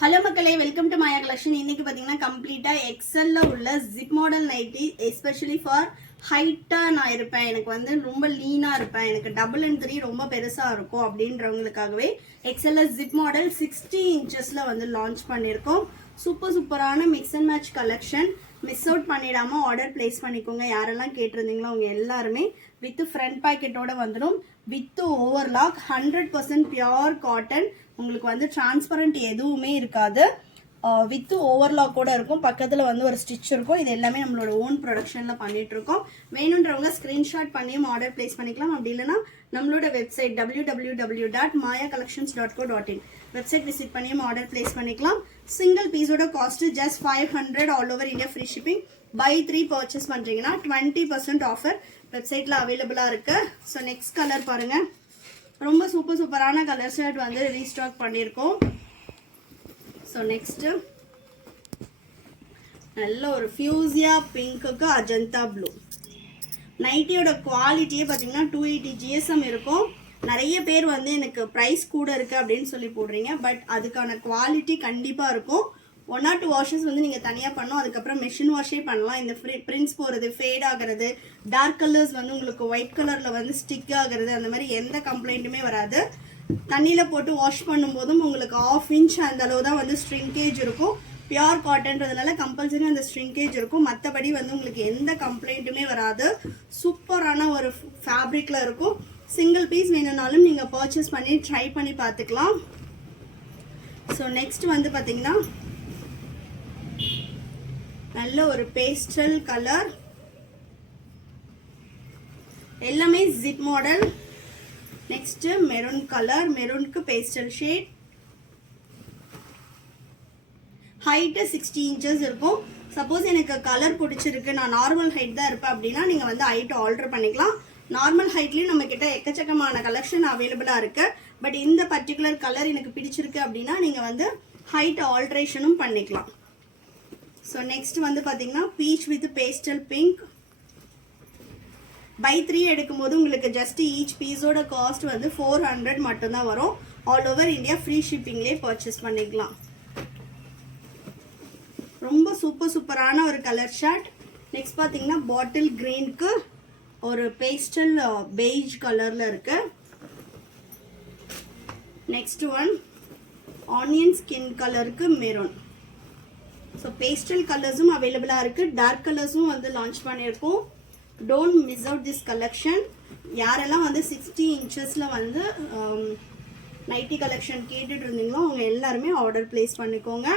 Hello மக்களே, welcome to Maya collection. இன்னைக்கு பார்த்தீங்கன்னா கம்ப்ளீட்டாக எக்ஸல்ல உள்ள zip model nightie, especially for ஹைட்டாக நான் இருப்பேன், எனக்கு வந்து ரொம்ப லீனாக இருப்பேன், எனக்கு 2x3 ரொம்ப பெருசாக இருக்கும் அப்படின்றவங்களுக்காகவே எக்ஸல்ல ஜிப் மாடல் 60 இன்ச்சஸில் வந்து லான்ச் பண்ணியிருக்கோம். சூப்பரான mix and match collection. Miss out பண்ணிடாமல் ஆர்டர் பிளேஸ் பண்ணிக்கோங்க. யாரெல்லாம் கேட்டிருந்தீங்களோ அவங்க எல்லாருமே வித் ஃப்ரண்ட் பாக்கெட்டோட வந்துடும், வித் ஓவர்லாக், 100% பியோர் காட்டன். உங்களுக்கு வந்து டிரான்ஸ்பரண்ட் எதுவுமே இருக்காது, வித் ஓவர்லாக் கூட இருக்கும். பக்கத்தில் வந்து ஒரு ஸ்டிச் இருக்கும். இது எல்லாமே நம்மளோட ஓன் ப்ரொடக்ஷனில் பண்ணிட்டு இருக்கோம். வேணுன்றவங்க ஸ்க்ரீன்ஷாட் பண்ணியும் ஆர்டர் பிளேஸ் பண்ணிக்கலாம். அப்படி இல்லைன்னா நம்மளோட வெப்சைட் www.mayacollections.co.in வெப்சைட் விசிட் பண்ணியும் ஆர்டர் பிளேஸ் பண்ணிக்கலாம். சிங்கிள் பீஸோட cost just 500, all over India free shipping. Buy 3 purchase பண்ணுறீங்கன்னா 20% ஆஃபர் வெப்சைட்டில் அவைலபிளாக இருக்கு. ஸோ நெக்ஸ்ட் கலர் பாருங்க, ரொம்ப சூப்பரான கலர் ஷர்ட் வந்து ரீஸ்டாக் பண்ணியிருக்கோம். ஸோ நெக்ஸ்ட் நல்ல ஒரு ஃபியூசியா பிங்க்குக்கு அஜந்தா ப்ளூ. நைட்டியோட குவாலிட்டியே பார்த்தீங்கன்னா 280 GSM இருக்கும். நிறைய பேர் வந்து எனக்கு ப்ரைஸ் கூட இருக்கு அப்படின்னு சொல்லி போடுறீங்க, பட் அதுக்கான குவாலிட்டி கண்டிப்பாக இருக்கும். 1 or 2 வாஷஸ் வந்து நீங்கள் தனியாக பண்ணோம், அதுக்கப்புறம் மெஷின் வாஷே பண்ணலாம். இந்த பிரிண்ட்ஸ் போகிறது, ஃபேட் ஆகிறது, டார்க் கலர்ஸ் வந்து உங்களுக்கு ஒயிட் கலரில் வந்து ஸ்டிக் ஆகிறது, அந்த மாதிரி எந்த கம்ப்ளைண்ட்டுமே வராது. தண்ணியில் போட்டு வாஷ் பண்ணும்போதும் உங்களுக்கு 1/2 inch அந்த அளவு தான் வந்து ஸ்ட்ரிங்கேஜ் இருக்கும். பியோர் காட்டன்றதுனால கம்பல்சரி அந்த ஸ்ட்ரிங்கேஜ் இருக்கும். மற்றபடி வந்து உங்களுக்கு எந்த கம்ப்ளைண்ட்டுமே வராது. சூப்பரான ஒரு ஃபேப்ரிக்கில் இருக்கும். சிங்கிள் பீஸ் வேணும்னாலும் நீங்கள் பர்ச்சேஸ் பண்ணி ட்ரை பண்ணி பார்த்துக்கலாம். ஸோ நெக்ஸ்ட் வந்து பார்த்தீங்கன்னா நல்ல ஒரு பேஸ்டல் கலர், எல்லாமே zip model. Next maroon colour, மெரூனுக்கு பேஸ்டல் ஷேட். ஹைட்டு 60 inches இருக்கும். சப்போஸ் எனக்கு கலர் பிடிச்சிருக்கு, நான் நார்மல் ஹைட் தான் இருப்பேன் அப்படின்னா நீங்கள் வந்து ஹைட் ஆல்டர் பண்ணிக்கலாம். நார்மல் ஹைட்லேயும் நம்ம கிட்ட எக்கச்சக்கமான கலெக்ஷன் அவைலபிளாக இருக்கு. பட் இந்த பர்டிகுலர் கலர் எனக்கு பிடிச்சிருக்கு அப்படின்னா நீங்கள் வந்து ஹைட் ஆல்ட்ரேஷனும் பண்ணிக்கலாம். ஸோ நெக்ஸ்ட் வந்து பார்த்தீங்கன்னா peach with pastel pink. By 3 எடுக்கும்போது உங்களுக்கு ஜஸ்ட் ஈச் பீஸோட காஸ்ட் வந்து 400 மட்டும்தான் வரும். ஆல் ஓவர் இந்தியா ஃப்ரீ ஷிப்பிங்லேயே பர்ச்சேஸ் பண்ணிக்கலாம். ரொம்ப சூப்பரான ஒரு கலர் ஷர்ட். நெக்ஸ்ட் பார்த்தீங்கன்னா பாட்டில் கிரீனுக்கு ஒரு பேஸ்டல் பெய்ஜ் கலரில் இருக்கு. நெக்ஸ்ட் ஒன் ஆனியன் ஸ்கின் கலருக்கு மெரூன். ஸோ பேஸ்டல் கலர்ஸும் அவைலபிளாக இருக்குது, டார்க் கலர்ஸும் வந்து லான்ச் பண்ணியிருக்கோம். Don't miss out this collection. யாரெல்லாம் வந்து 60 inchஸில் வந்து நைட்டி கலெக்ஷன் கேட்டுட்டு இருந்தீங்களோ அவங்க எல்லாருமே ஆர்டர் பிளேஸ் பண்ணிக்கோங்க.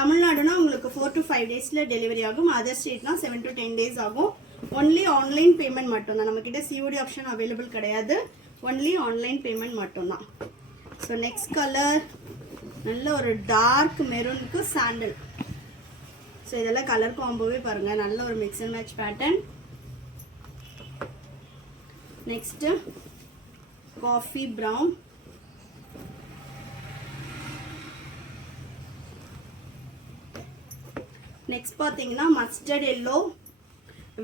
தமிழ்நாடுனா உங்களுக்கு 4 to 5 days டெலிவரி ஆகும். அதர் ஸ்டேட்னா 7 to 10 days ஆகும். ஒன்லி ஆன்லைன் பேமெண்ட் மட்டும்தான். நம்மக்கிட்ட COD ஆப்ஷன் அவைலபிள் கிடையாது, ஒன்லி ஆன்லைன் பேமெண்ட் மட்டும்தான். ஸோ நெக்ஸ்ட் கலர் நல்ல ஒரு டார்க் மெரூனுக்கு சாண்டல். ஸோ இதெல்லாம் கலர் காம்போவே பாருங்கள், நல்ல ஒரு mix and match pattern. Next coffee brown. Next பார்த்தீங்கன்னா மஸ்டர்ட் எல்லோ.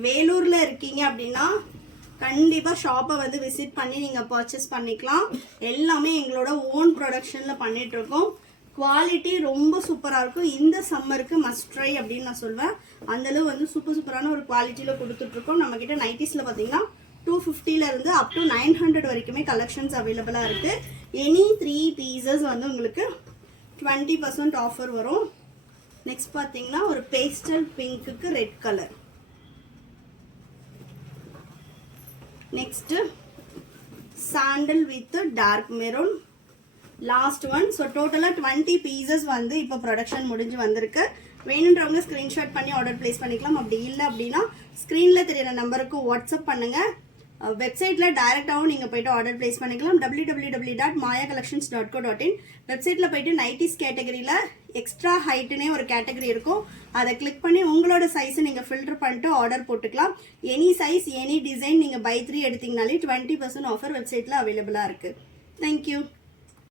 வேலூரில் இருக்கீங்க அப்படின்னா கண்டிப்பாக ஷாப்பை வந்து விசிட் பண்ணி நீங்கள் பர்ச்சேஸ் பண்ணிக்கலாம். எல்லாமே எங்களோட ஓன் ப்ரொடக்ஷனில் பண்ணிகிட்ருக்கோம். குவாலிட்டி ரொம்ப சூப்பராக இருக்கும். இந்த சம்மருக்கு மஸ்ட் ட்ரை அப்படின்னு நான் சொல்வேன். அந்தளவு வந்து சூப்பரான ஒரு குவாலிட்டியில் கொடுத்துட்ருக்கோம். நம்மக்கிட்ட நைட்டிஸில் பார்த்தீங்கன்னா 250 அப் டு 900 வரைக்குமே கலெக்ஷன்ஸ் அவைலபிளாக இருக்குது. எனி 3 pieces வந்து உங்களுக்கு 20% ஆஃபர் வரும். நெக்ஸ்ட் பார்த்தீங்கன்னா ஒரு பேஸ்டல் பிங்க்குக்கு red colour. Next sandal with dark maroon. Last one. So டோட்டலாக 20 pieces வந்து இப்போ ப்ரொடக்ஷன் முடிஞ்சு வந்திருக்கு. வேணுன்றவங்க ஸ்க்ரீன்ஷாட் பண்ணி ஆர்டர் பிளேஸ் பண்ணிக்கலாம். அப்படி இல்லை அப்படின்னா ஸ்க்ரீனில் தெரியிற நம்பருக்கு வாட்ஸ்அப் பண்ணுங்கள். வெப்சைட்டில் டைரெக்டாகவும் நீங்கள் போய்ட்டு ஆர்டர் பிளேஸ் பண்ணிக்கலாம். www.mayacollections.co.in வெப்சைட்டில் போய்ட்டு நைட்டிஸ் கேட்டகரியில் எக்ஸ்ட்ரா ஹைட்டுனே ஒரு கேட்டகரி இருக்கும். அதை கிளிக் பண்ணி உங்களோட சைஸை நீங்கள் ஃபில்டர் பண்ணிட்டு ஆர்டர் போட்டுக்கலாம். எனி சைஸ் எனி டிசைன் நீங்கள் பை 3 எடுத்தீங்கனாலே 20% ஆஃபர் வெப்சைட்டில் அவைலபிளாக இருக்குது. தேங்க்யூ.